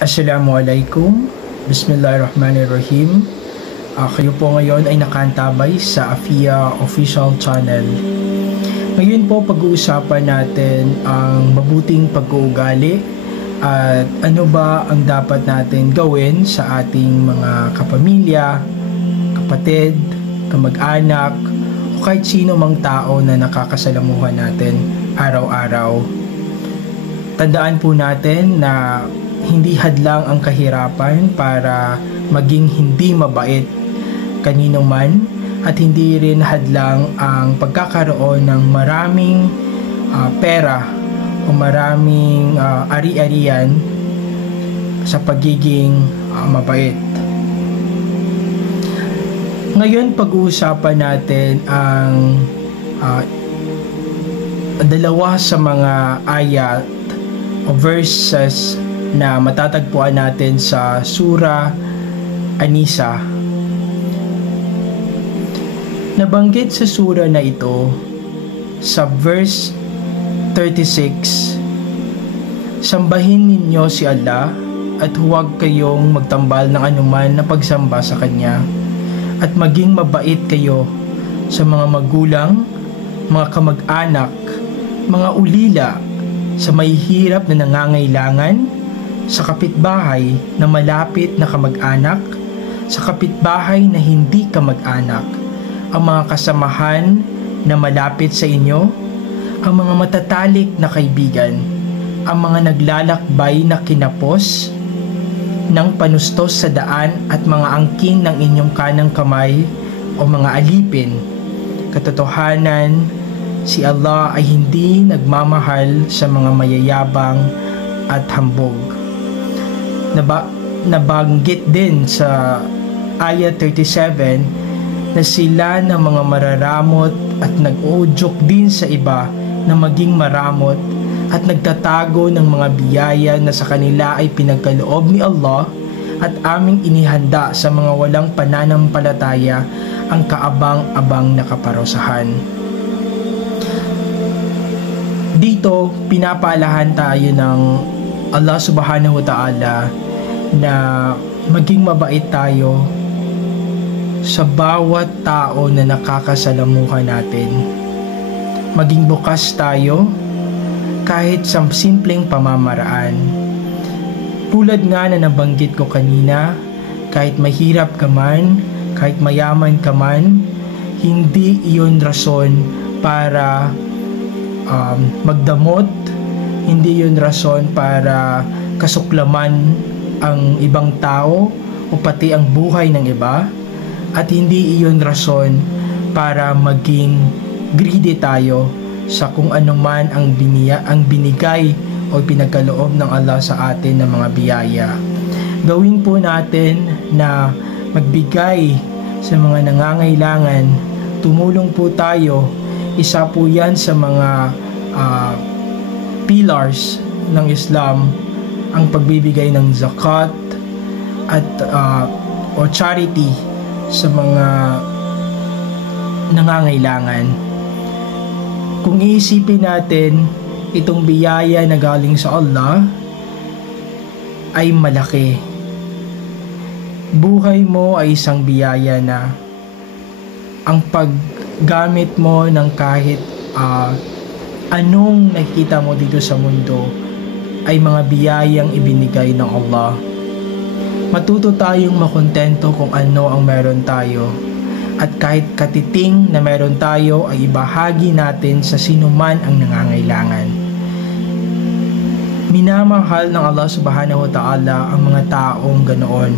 Assalamualaikum. Bismillahirrahmanirrahim. Kayo po ngayon ay nakaantabay sa Afia Official Channel. Ngayon po pag-uusapan natin ang mabuting pag-uugali at ano ba ang dapat natin gawin sa ating mga kapamilya, kapatid, kamag-anak o kahit sino mang tao na nakakasalamuhan natin araw-araw. Tandaan po natin na hindi hadlang ang kahirapan para maging hindi mabait kanino man at hindi rin hadlang ang pagkakaroon ng maraming pera o maraming ari-arian sa pagiging mabait. Ngayon pag-uusapan natin ang dalawa sa mga ayat o verses na matatagpuan natin sa Surah An-Nisa. Nabanggit sa surah na ito sa verse 36, sambahin ninyo si Allah at huwag kayong magtambal ng anuman na pagsamba sa Kanya at maging mabait kayo sa mga magulang, mga kamag-anak, mga ulila, sa may hirap na nangangailangan, sa kapitbahay na malapit na kamag-anak, sa kapitbahay na hindi kamag-anak, ang mga kasamahan na malapit sa inyo, ang mga matatalik na kaibigan, ang mga naglalakbay na kinapos ng panustos sa daan at mga angkin ng inyong kanang kamay o mga alipin. Katotohanan, si Allah ay hindi nagmamahal sa mga mayayabang at hambog. Nabanggit din sa ayat 37 na sila na mga mararamot at nag-uudyok din sa iba na maging maramot at nagtatago ng mga biyaya na sa kanila ay pinagkaloob ni Allah at aming inihanda sa mga walang pananampalataya ang kaabang-abang na kaparusahan. Dito, pinapaalahan tayo ng Allah subhanahu wa ta'ala na maging mabait tayo sa bawat tao na nakakasalamuhan natin. Maging bukas tayo kahit sa simpleng pamamaraan. Tulad nga na nabanggit ko kanina, kahit mahirap ka man, kahit mayaman ka man, hindi iyon rason para magdamot, hindi yun rason para kasuklaman ang ibang tao o pati ang buhay ng iba, at hindi iyon rason para maging greedy tayo sa kung ano man ang binigay o pinagkaloob ng Allah sa atin ng mga biyaya. Gawin po natin na magbigay sa mga nangangailangan, tumulong po tayo. Isa po yan sa mga pillars ng Islam, ang pagbibigay ng zakat at o charity sa mga nangangailangan. Kung iisipin natin, itong biyaya na galing sa Allah ay malaki. Buhay mo ay isang biyaya na ang paggamit mo ng kahit anong nakikita mo dito sa mundo ay mga biyayang ibinigay ng Allah. Matuto tayong makontento kung ano ang meron tayo, at kahit katiting na meron tayo ay ibahagi natin sa sinuman ang nangangailangan. Minamahal ng Allah subhanahu wa ta'ala ang mga taong ganoon.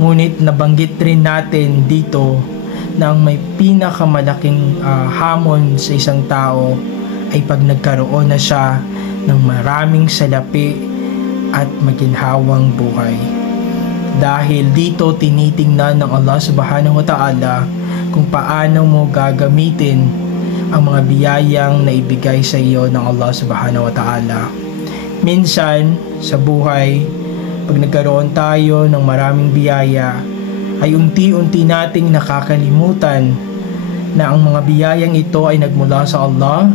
Ngunit nabanggit rin natin dito na ang may pinakamalaking hamon sa isang tao ay pag nagkaroon na siya ng maraming salapi at maginhawang buhay. Dahil dito tinitingnan ng Allah subhanahu wa ta'ala kung paano mo gagamitin ang mga biyayang naibigay sa iyo ng Allah subhanahu wa ta'ala. Minsan sa buhay, pag nagkaroon tayo ng maraming biyaya, ay unti-unti nating nakakalimutan na ang mga biyayang ito ay nagmula sa Allah,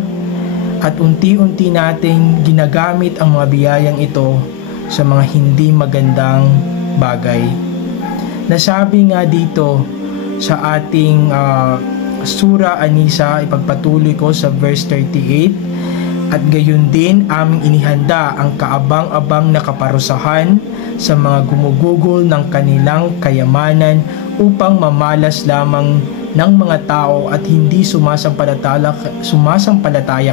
at unti-unti nating ginagamit ang mga biyayang ito sa mga hindi magandang bagay. Nasabi nga dito sa ating Sura An-Nisa, ipagpatuloy ko sa verse 38, at gayon din aming inihanda ang kaabang-abang na kaparusahan sa mga gumugugol ng kanilang kayamanan upang mamalas lamang ng mga tao at hindi sumasampalataya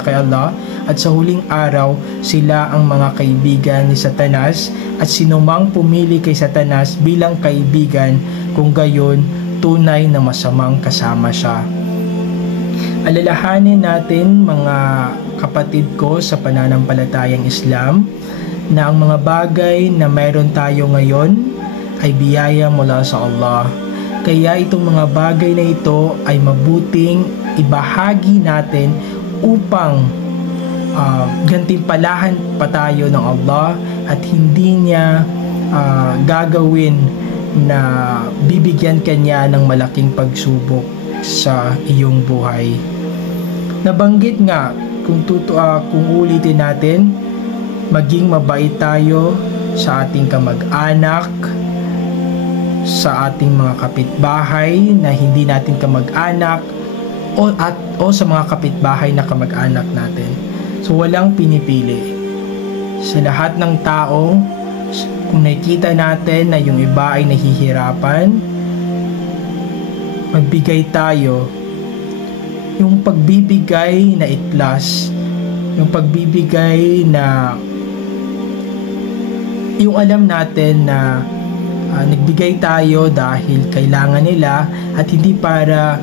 kay Allah, at sa huling araw sila ang mga kaibigan ni Satanas, at sinumang pumili kay Satanas bilang kaibigan, kung gayon tunay na masamang kasama siya. Alalahanin natin, mga kapatid ko sa pananampalatayang Islam, na ang mga bagay na mayroon tayo ngayon ay biyaya mula sa Allah. Kaya itong mga bagay na ito ay mabuting ibahagi natin upang gantimpalahan pa tayo ng Allah, at hindi niya gagawin na bibigyan kanya ng malaking pagsubok sa iyong buhay. Nabanggit nga, kung ulitin natin, maging mabait tayo sa ating kamag-anak, sa ating mga kapitbahay na hindi natin kamag-anak, o sa mga kapitbahay na kamag-anak natin. So walang pinipili. Sa lahat ng tao, kung nakikita natin na yung iba ay nahihirapan, magbigay tayo. Yung pagbibigay na itlas, yung pagbibigay na yung alam natin na nagbigay tayo dahil kailangan nila, at hindi para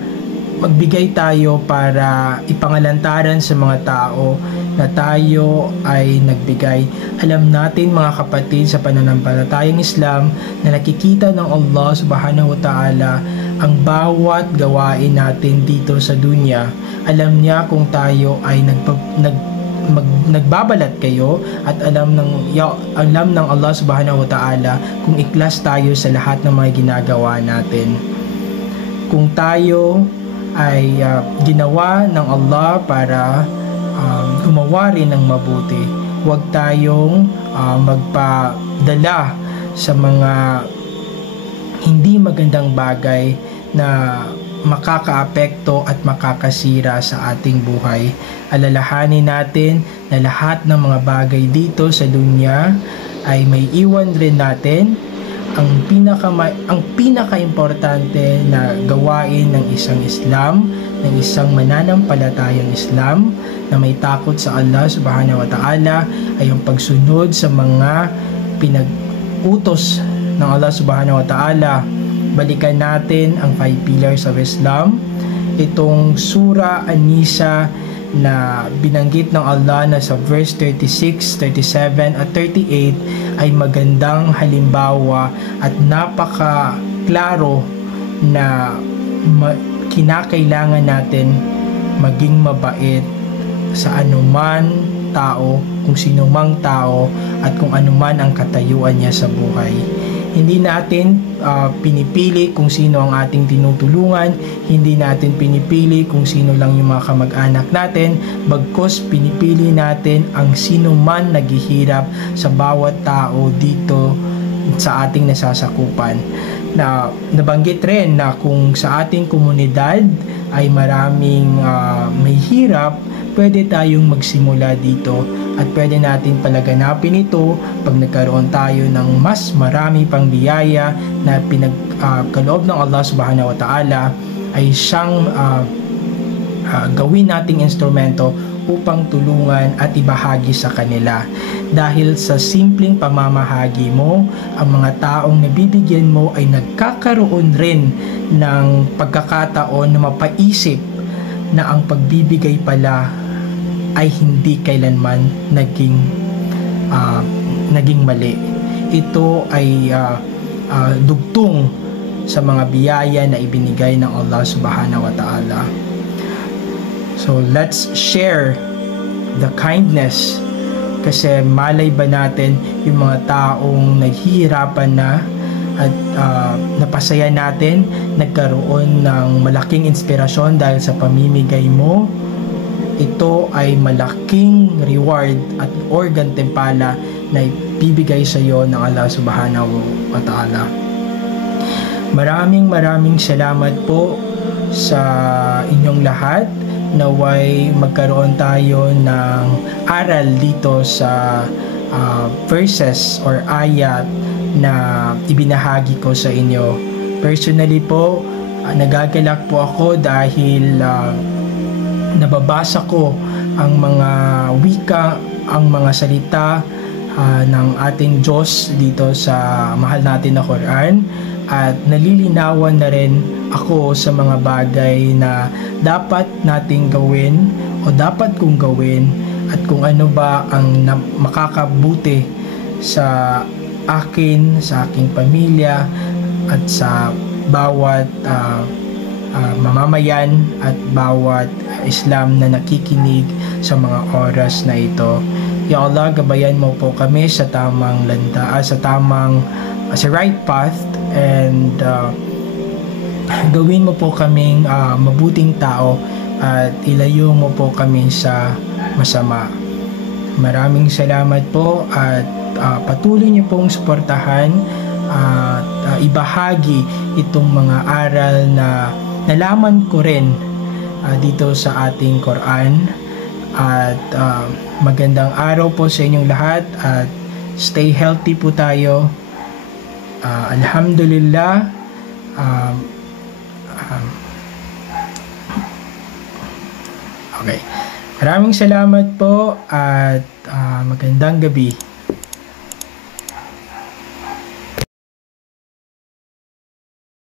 magbigay tayo para ipangalantaran sa mga tao na tayo ay nagbigay. Alam natin, mga kapatid, sa pananampalatayang Islam, na nakikita ng Allah subhanahu wa ta'ala ang bawat gawain natin dito sa dunya. Alam niya kung tayo ay nagbabalat kayo, at alam ng Allah subhanahu wa ta'ala kung ikhlas tayo sa lahat ng mga ginagawa natin. Kung tayo ay ginawa ng Allah para gumawa rin ng mabuti, huwag tayong magpadala sa mga hindi magandang bagay na makakaapekto at makakasira sa ating buhay. Alalahanin natin na lahat ng mga bagay dito sa dunya ay may iwan rin natin. Ang pinaka-importante na gawain ng isang Islam, ng isang mananampalatayang Islam na may takot sa Allah subhanahu wa ta'ala, ay ang pagsunod sa mga pinag-utos ng Allah subhanahu wa ta'ala. Balikan natin ang 5 pillars of Islam. Itong Sura An-Nisa na binanggit ng Allah na sa verse 36, 37 at 38 ay magandang halimbawa at napaka-klaro na kinakailangan natin maging mabait sa anuman tao, kung sino mang tao, at kung anuman ang katayuan niya sa buhay. Hindi natin pinipili kung sino ang ating tinutulungan, hindi natin pinipili kung sino lang yung mga kamag-anak natin, bagkus pinipili natin ang sino man naghihirap sa bawat tao dito sa ating nasasakupan. Na nabanggit rin na kung sa ating komunidad ay maraming may hirap, pwede tayong magsimula dito, at pwede natin palaganapin ito pag nagkaroon tayo ng mas marami pang biyaya na pinagkaloob ng Allah subhanahu wa ta'ala, ay siyang gawin nating instrumento upang tulungan at ibahagi sa kanila. Dahil sa simpleng pamamahagi mo, ang mga taong nabibigyan mo ay nagkakaroon rin ng pagkakataon na mapaisip na ang pagbibigay pala ay hindi kailanman naging mali. Ito ay dugtong sa mga biyaya na ibinigay ng Allah subhanahu wa ta'ala. So let's share the kindness, kasi malay ba natin yung mga taong naghihirapan na, at napasaya natin, nagkaroon ng malaking inspirasyon dahil sa pamimigay mo. Ito ay malaking reward at or gantimpala na bibigay sa iyo ng Allah Subhanahu wa Ta'ala. Maraming salamat po sa inyong lahat. Naway magkaroon tayo ng aral dito sa verses or ayat na ibinahagi ko sa inyo. Personally po, nagagalak po ako dahil nababasa ko ang mga wika, ang mga salita ng ating Diyos dito sa mahal natin na Quran, at nalilinawan na rin ako sa mga bagay na dapat nating gawin o dapat kong gawin, at kung ano ba ang makakabuti sa akin, sa aking pamilya, at sa bawat mamamayan at bawat Islam na nakikinig sa mga oras na ito. Ya Allah, gabayan mo po kami sa tamang sa right path, and gawin mo po kaming mabuting tao at ilayo mo po kami sa masama. Maraming salamat po, at patuloy niyo pong suportahan at ibahagi itong mga aral na nalaman ko rin dito sa ating Quran. At magandang araw po sa inyong lahat, at stay healthy po tayo. Alhamdulillah. Okay. Maraming salamat po, at magandang gabi.